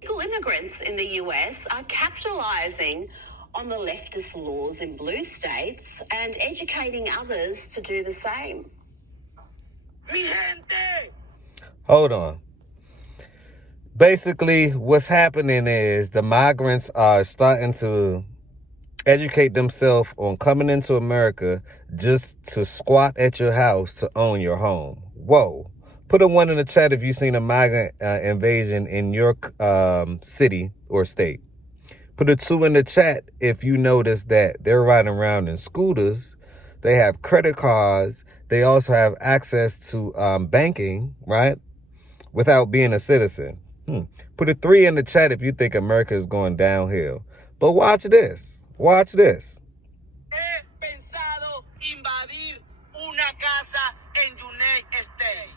Illegal immigrants in the US are capitalizing on the leftist laws in blue states and educating others to do the same. Mi gente! Hold on. Basically, what's happening is the migrants are starting to educate themselves on coming into America just to squat at your house to own your home. Whoa. Put a 1 in the chat if you've seen a migrant invasion in your city or state. Put a 2 in the chat if you notice that they're riding around in scooters. They have credit cards. They also have access to banking, right? Without being a citizen. Put a 3 in the chat if you think America is going downhill. But watch this. Watch this. He pensado invadir una casa en United States.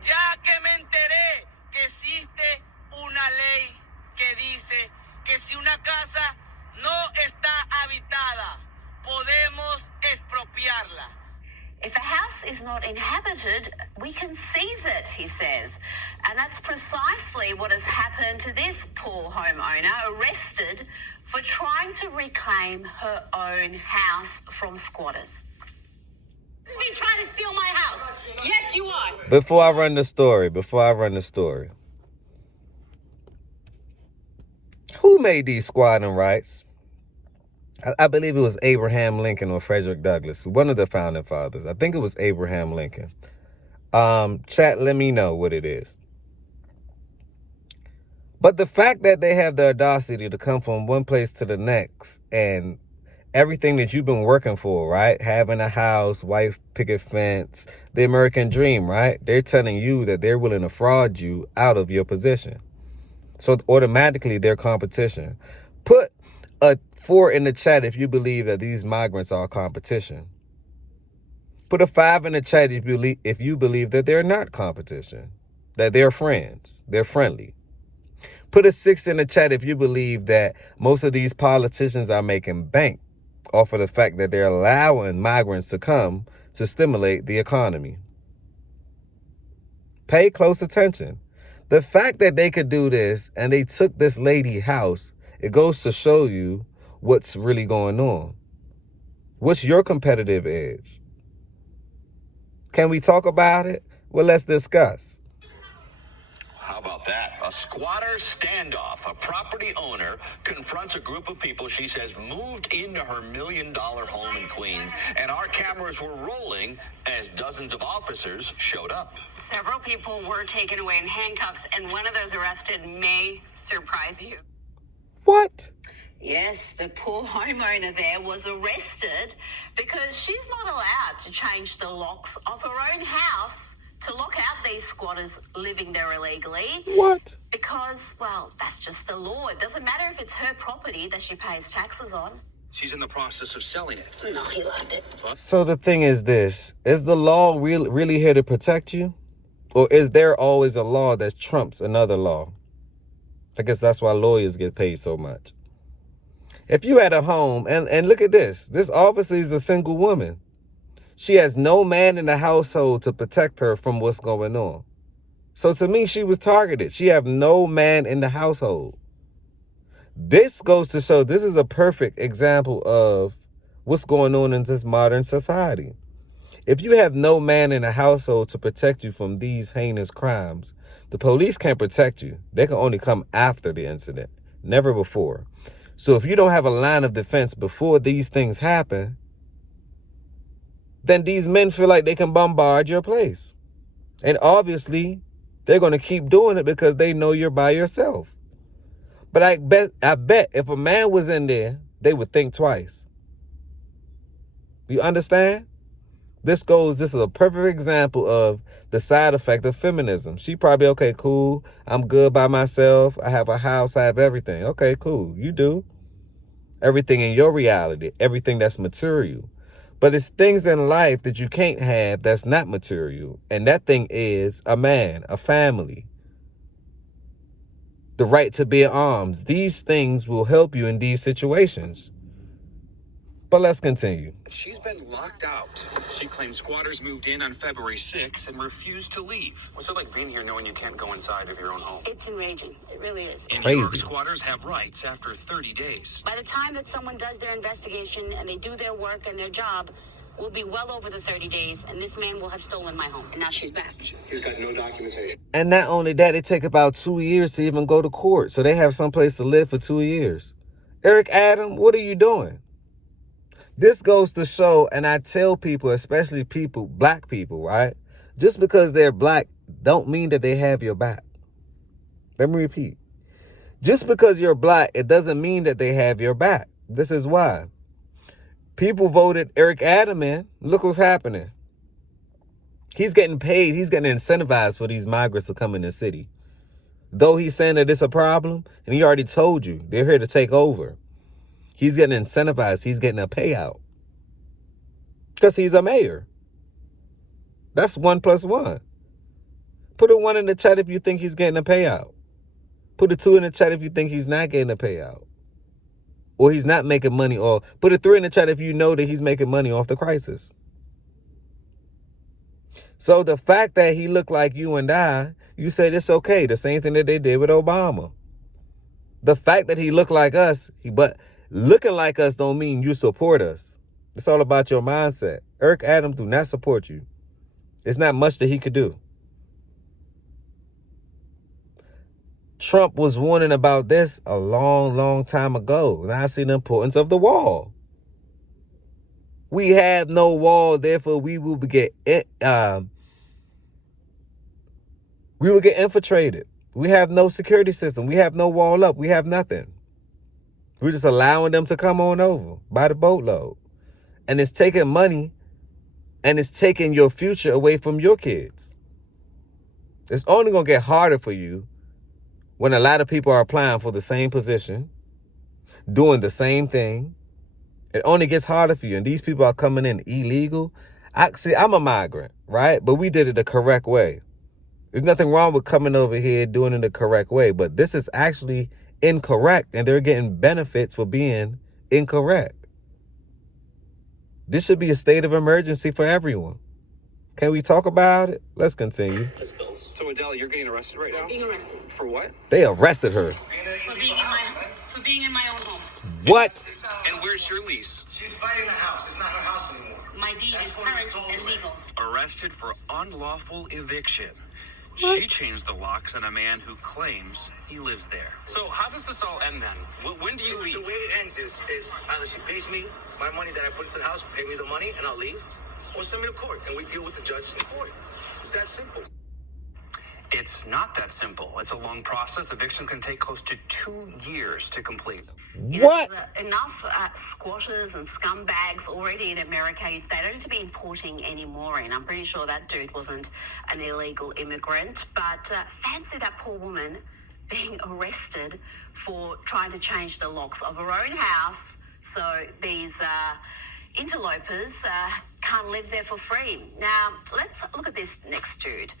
Ya que me enteré que existe una ley que dice que si una casa no está habitada, podemos expropiarla. If a house is not inhabited, we can seize it, he says. And that's precisely what has happened to this poor homeowner, arrested for trying to reclaim her own house from squatters. You trying to steal my house? Yes, you are. Before I run the story, who made these squatting rights? I believe it was Abraham Lincoln or Frederick Douglass, one of the founding fathers. I think it was Abraham Lincoln. Chat, let me know what it is. But the fact that they have the audacity to come from one place to the next and everything that you've been working for, right? Having a house, wife, picket fence, the American dream, right? They're telling you that they're willing to fraud you out of your position. So automatically they're competition. Put a 4 in the chat if you believe that these migrants are competition. Put a 5 in the chat if you believe that they're not competition, that they're friends, they're friendly. Put a 6 in the chat if you believe that most of these politicians are making bank off of the fact that they're allowing migrants to come to stimulate the economy. Pay close attention. The fact that they could do this and they took this lady's house, it goes to show you what's really going on. What's your competitive edge? Can we talk about it? Well, let's discuss. How about that? A squatter standoff. A property owner confronts a group of people she says moved into her $1 million home in Queens, and our cameras were rolling as dozens of officers showed up. Several people were taken away in handcuffs, and one of those arrested may surprise you. What? Yes, the poor homeowner there was arrested because she's not allowed to change the locks of her own house to lock out these squatters living there illegally. What? Because, well, that's just the law. It doesn't matter if it's her property that she pays taxes on. She's in the process of selling it. No, he loved it. So the thing is this, is the law really here to protect you? Or is there always a law that trumps another law? I guess that's why lawyers get paid so much. If you had a home, and look at this obviously is a single woman. She has no man in the household to protect her from what's going on. So to me, she was targeted. She have no man in the household. This goes to show this is a perfect example of what's going on in this modern society. If you have no man in the household to protect you from these heinous crimes, the police can't protect you. They can only come after the incident, never before. So if you don't have a line of defense before these things happen, then these men feel like they can bombard your place. And obviously, they're going to keep doing it because they know you're by yourself. But I bet if a man was in there, they would think twice. You understand? This is a perfect example of the side effect of feminism. She probably, okay, cool. I'm good by myself. I have a house. I have everything. Okay, cool. You do. Everything in your reality, everything that's material. But it's things in life that you can't have that's not material. And that thing is a man, a family, the right to bear arms. These things will help you in these situations. But let's continue. She's been locked out. She claims squatters moved in on February 6th and refused to leave. What's it like being here knowing you can't go inside of your own home? It's enraging. It really is. In Crazy. New York, squatters have rights after 30 days. By the time that someone does their investigation and they do their work and their job, we'll be well over the 30 days, and this man will have stolen my home. And now she's back. He's got no documentation. And not only that, it take about 2 years to even go to court. So they have someplace to live for 2 years. Eric Adam, what are you doing? This goes to show, and I tell people, especially people, black people, right? Just because they're black don't mean that they have your back. Let me repeat. Just because you're black, it doesn't mean that they have your back. This is why. People voted Eric Adam in. Look what's happening. He's getting paid. He's getting incentivized for these migrants to come in the city. Though he's saying that it's a problem, and he already told you, they're here to take over. He's getting incentivized. He's getting a payout. Because he's a mayor. That's 1 + 1. Put a 1 in the chat if you think he's getting a payout. Put a 2 in the chat if you think he's not getting a payout. Or he's not making money. Or put a 3 in the chat if you know that he's making money off the crisis. So the fact that he looked like you and I, you said it's okay. The same thing that they did with Obama. The fact that he looked like us, but looking like us don't mean you support us. It's all about your mindset. Eric Adams do not support you. It's not much that he could do. Trump was warning about this a long, long time ago. Now I see the importance of the wall. We have no wall, therefore we will get infiltrated. We have no security system. We have no wall up. We have nothing. We're just allowing them to come on over by the boatload. And it's taking money and it's taking your future away from your kids. It's only going to get harder for you when a lot of people are applying for the same position, doing the same thing. It only gets harder for you. And these people are coming in illegal. I'm a migrant, right? But we did it the correct way. There's nothing wrong with coming over here doing it the correct way. But this is actually incorrect, and they're getting benefits for being incorrect. This should be a state of emergency for everyone. Can we talk about it? Let's continue. So Adele, you're getting arrested right now? Being arrested. For what? They arrested her. For being in my own home. What? And where's your lease? She's fighting the house. It's not her house anymore. My deed is current and legal. Arrested for unlawful eviction. She changed the locks on a man who claims he lives there. So how does this all end then? When do you leave? The way it ends is either she pays me my money that I put into the house, pay me the money, and I'll leave, or send me to court, and we deal with the judge in court. It's that simple. It's not that simple. It's a long process. Eviction can take close to 2 years to complete. What? There's enough squatters and scumbags already in America. They don't need to be importing anymore. And I'm pretty sure that dude wasn't an illegal immigrant. But fancy that poor woman being arrested for trying to change the locks of her own house. So these interlopers can't live there for free. Now, let's look at this next dude.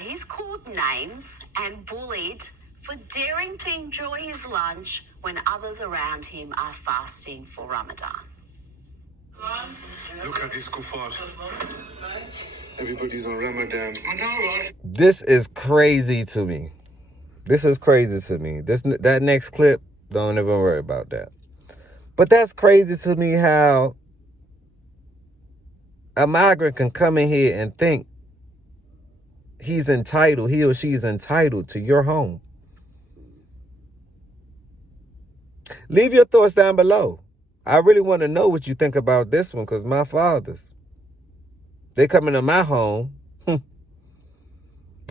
He's called names and bullied for daring to enjoy his lunch when others around him are fasting for Ramadan. Look at this kuffar. Everybody's on Ramadan. This is crazy to me. That next clip, don't even worry about that. But that's crazy to me how a migrant can come in here and think he or she's entitled to your home. Leave your thoughts down below. I really want to know what you think about this one, because my fathers, they come into my home.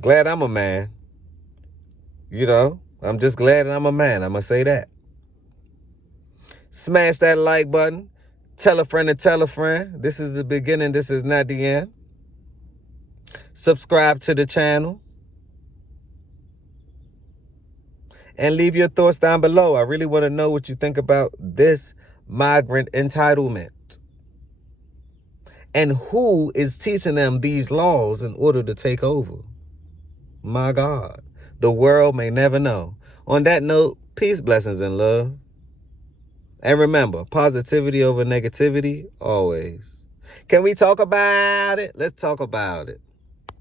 Glad I'm a man. You know, I'm just glad I'm a man. I'm going to say that. Smash that like button. Tell a friend to tell a friend. This is the beginning. This is not the end. Subscribe to the channel. And leave your thoughts down below. I really want to know what you think about this migrant entitlement. And who is teaching them these laws in order to take over? My God. The world may never know. On that note, peace, blessings, and love. And remember, positivity over negativity, always. Can we talk about it? Let's talk about it.